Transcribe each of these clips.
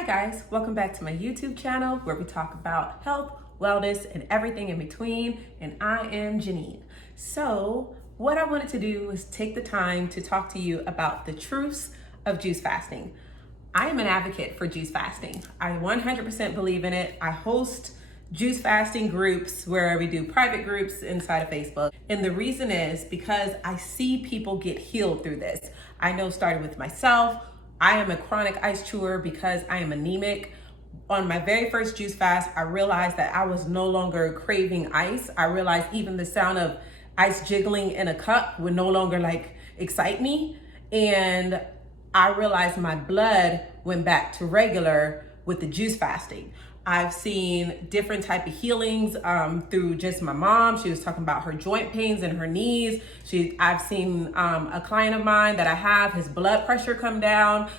Hi guys, welcome back to my YouTube channel where we talk about health, wellness, and everything in between, and I am Janine. So what I wanted to do is take the time to talk to you about the truths of juice fasting. I am an advocate for juice fasting. I 100% believe in it. I host juice fasting groups where we do private groups inside of Facebook. And the reason is because I see people get healed through this. I know started with myself. I am a chronic ice chewer because I am anemic. On my very first juice fast, I realized that I was no longer craving ice. I realized even the sound of ice jiggling in a cup would no longer excite me. And I realized my blood went back to regular with the juice fasting. I've seen different type of healings through just my mom. She was talking about her joint pains in her knees. I've seen a client of mine that I have, his blood pressure come down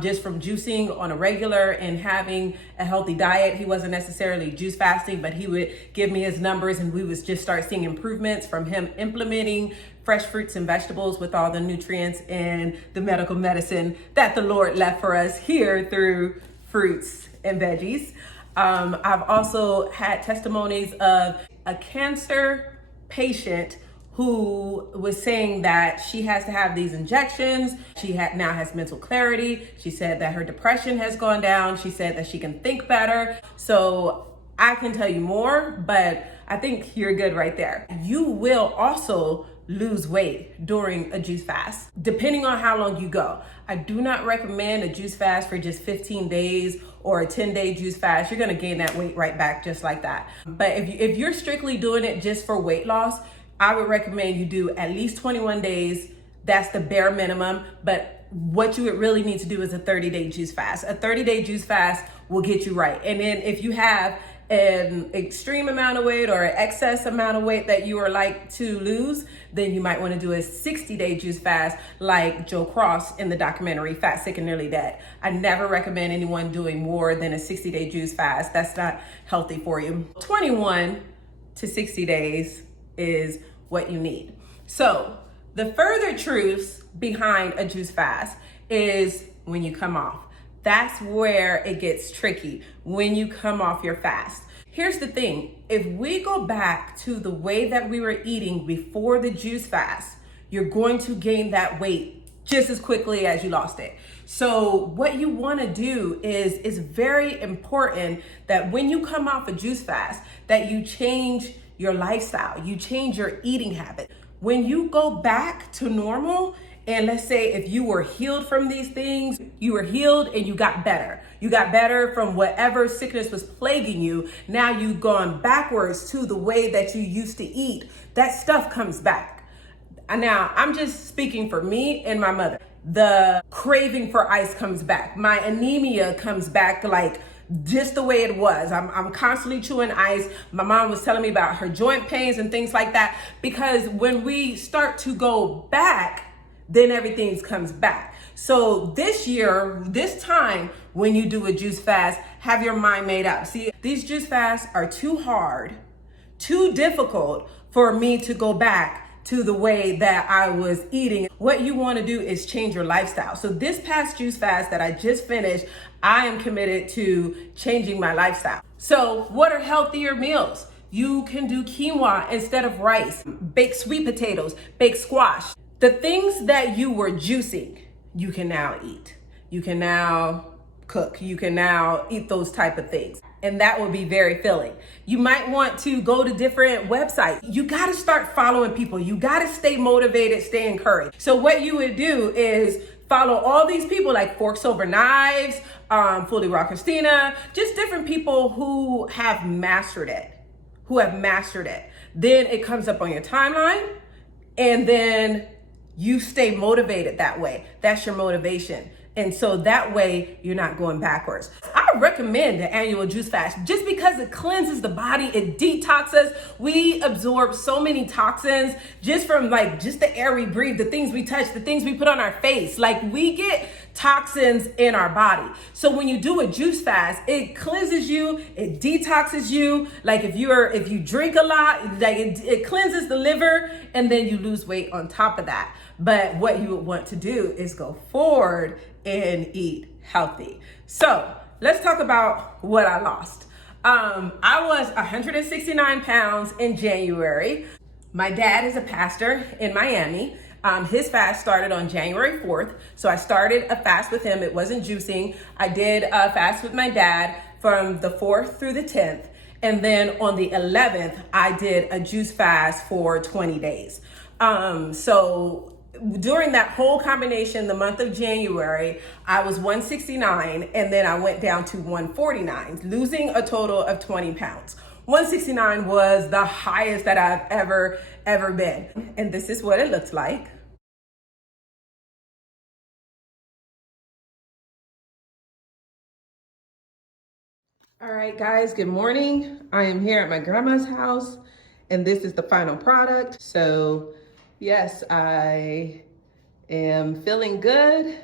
just from juicing on a regular and having a healthy diet. He wasn't necessarily juice fasting, but he would give me his numbers and we would just start seeing improvements from him implementing fresh fruits and vegetables with all the nutrients and the medical medicine that the Lord left for us here through fruits and veggies. I've also had testimonies of a cancer patient who was saying that she has to have these injections. She now has mental clarity. She said that her depression has gone down. She said that she can think better. So I can tell you more, but I think you're good right there. You will also lose weight during a juice fast, depending on how long you go. I do not recommend a juice fast for just 15 days or a 10-day juice fast. You're gonna gain that weight right back just like that. But if you're strictly doing it just for weight loss, I would recommend you do at least 21 days. That's the bare minimum. But what you would really need to do is a 30-day juice fast. A 30-day juice fast will get you right. And then if you have an extreme amount of weight or an excess amount of weight that you are like to lose, then you might want to do a 60-day juice fast like Joe Cross in the documentary Fat, Sick, and Nearly Dead. I never recommend anyone doing more than a 60-day juice fast. That's not healthy for you. 21 to 60 days is what you need. So the further truths behind a juice fast is when you come off. That's where it gets tricky, when you come off your fast. Here's the thing, if we go back to the way that we were eating before the juice fast, you're going to gain that weight just as quickly as you lost it. So what you wanna do is, it's very important that when you come off a juice fast, that you change your lifestyle, you change your eating habit. When you go back to normal, and let's say if you were healed from these things, you were healed and you got better. You got better from whatever sickness was plaguing you. Now you've gone backwards to the way that you used to eat. That stuff comes back. Now, I'm just speaking for me and my mother. The craving for ice comes back. My anemia comes back like just the way it was. I'm constantly chewing ice. My mom was telling me about her joint pains and things like that, because when we start to go back, then everything comes back. So this year, this time, when you do a juice fast, have your mind made up. See, these juice fasts are too hard, too difficult for me to go back to the way that I was eating. What you want to do is change your lifestyle. So this past juice fast that I just finished, I am committed to changing my lifestyle. So what are healthier meals? You can do quinoa instead of rice, baked sweet potatoes, baked squash. The things that you were juicing, you can now eat. You can now cook. You can now eat those type of things. And that will be very filling. You might want to go to different websites. You got to start following people. You got to stay motivated, stay encouraged. So what you would do is follow all these people like Forks Over Knives, Fully Raw Christina, just different people who have mastered it, Then it comes up on your timeline, and then you stay motivated that way. That's your motivation. And so that way you're not going backwards. I recommend the annual juice fast just because it cleanses the body, it detoxes. We absorb so many toxins just from just the air we breathe, the things we touch, the things we put on our face. We get toxins in our body. So when you do a juice fast, it cleanses you, it detoxes you. If you drink a lot, it cleanses the liver, and then you lose weight on top of that. But what you would want to do is go forward and eat healthy. So let's talk about what I lost. I was 169 pounds in January. My dad is a pastor in Miami. His fast started on January 4th. So I started a fast with him. It wasn't juicing. I did a fast with my dad from the 4th through the 10th. And then on the 11th, I did a juice fast for 20 days. So during that whole combination, the month of January, I was 169 and then I went down to 149, losing a total of 20 pounds. 169 was the highest that I've ever been. And this is what it looks like. All right, guys, good morning. I am here at my grandma's house and this is the final product. So yes, I am feeling good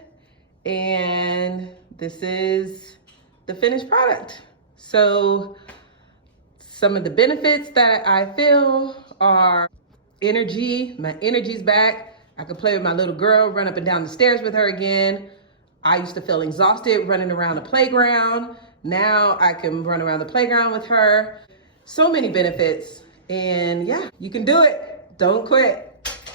and this is the finished product. So some of the benefits that I feel are energy. My energy's back. I can play with my little girl, run up and down the stairs with her again. I used to feel exhausted running around the playground. Now I can run around the playground with her. So many benefits. And yeah, you can do it. Don't quit.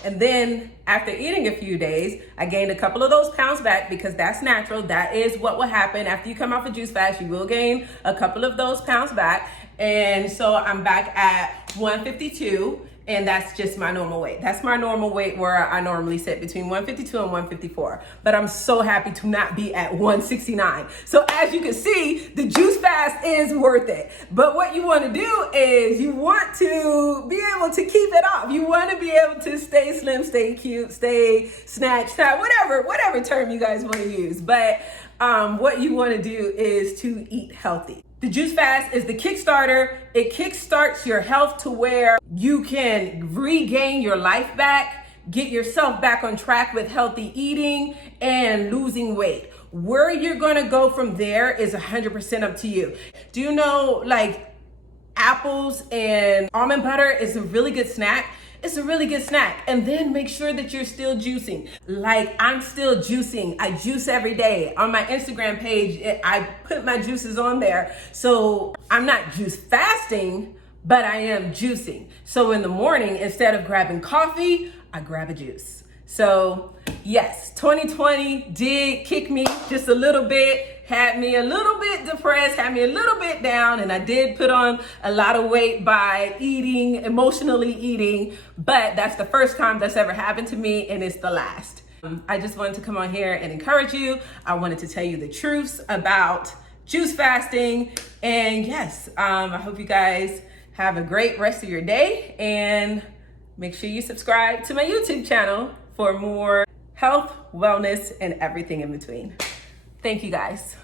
And then after eating a few days, I gained a couple of those pounds back because that's natural. That is what will happen after you come off a juice fast. You will gain a couple of those pounds back. And so I'm back at 152. And that's just my normal weight. That's my normal weight where I normally sit between 152 and 154. But I'm so happy to not be at 169. So as you can see, the juice fast is worth it. But what you want to do is you want to be able to keep it off. You want to be able to stay slim, stay cute, stay snatched, whatever term you guys want to use. But what you want to do is to eat healthy. The juice fast is the Kickstarter. It kickstarts your health to where you can regain your life back, get yourself back on track with healthy eating and losing weight. Where you're gonna go from there is 100% up to you. Do you know, like, apples and almond butter is a really good snack? It's a really good snack. And then make sure that you're still juicing. Like, I'm still juicing. I juice every day. On my Instagram page, I put my juices on there. So I'm not juice fasting, but I am juicing. So in the morning, instead of grabbing coffee, I grab a juice. So yes, 2020 did kick me just a little bit, had me a little bit depressed, had me a little bit down, and I did put on a lot of weight by eating, emotionally eating, but that's the first time that's ever happened to me, and it's the last. I just wanted to come on here and encourage you. I wanted to tell you the truths about juice fasting, and yes, I hope you guys have a great rest of your day, and make sure you subscribe to my YouTube channel for more health, wellness, and everything in between. Thank you guys.